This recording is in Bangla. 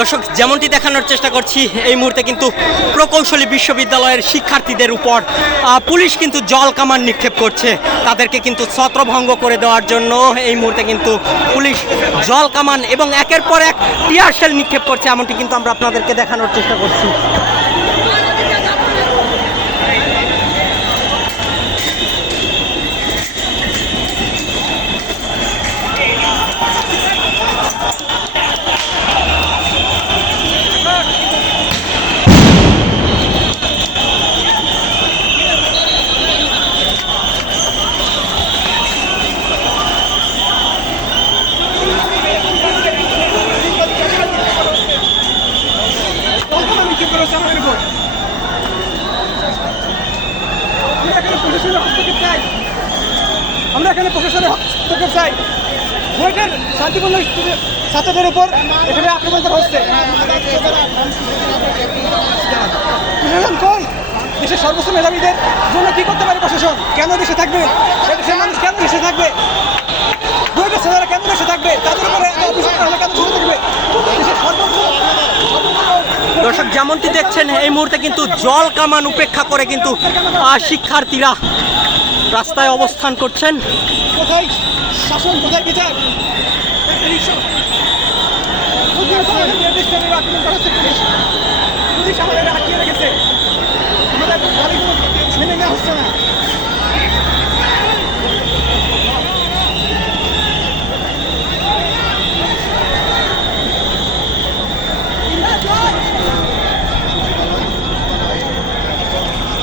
দর্শক, যেমনটি দেখানোর চেষ্টা করছি, এই মুহূর্তে কিন্তু প্রকৌশলী বিশ্ববিদ্যালয়ের শিক্ষার্থীদের উপর পুলিশ কিন্তু জল কামান নিক্ষেপ করছে। তাদেরকে কিন্তু ছত্রভঙ্গ করে দেওয়ার জন্য এই মুহূর্তে কিন্তু পুলিশ জল কামান এবং একের পর এক টিয়ার শেল নিক্ষেপ করছে, এমনটি কিন্তু আমরা আপনাদেরকে দেখানোর চেষ্টা করছি। আমরা এখানে প্রশাসনের হস্তক্ষেপ চাই। বুয়েটের শান্তিপূর্ণ ছাত্রদের উপর এখানে আক্রমণ করা হচ্ছে। প্রশাসন কই? দেশের সর্বোচ্চ মেধাবীদের জন্য কি করতে পারে প্রশাসন? কেন দেশে থাকবে? দেশের মানুষ কেন দেশে থাকবে? বুয়েটের ছেলেরা কেন দেশে থাকবে? তাদের উপরে কেন শুরু থাকবে? দেশের সর্বোচ্চ দর্শক, যেমনটি দেখছেন, এই মুহূর্তে কিন্তু জল কামান উপেক্ষা করে কিন্তু শিক্ষার্থীরা রাস্তায় অবস্থান করছেন। কোথায় শাসন, কোথায় বিচার? পুলিশ আমাদের আটকিয়ে রেখেছে, আমাদের মেনে নেওয়া হচ্ছে না।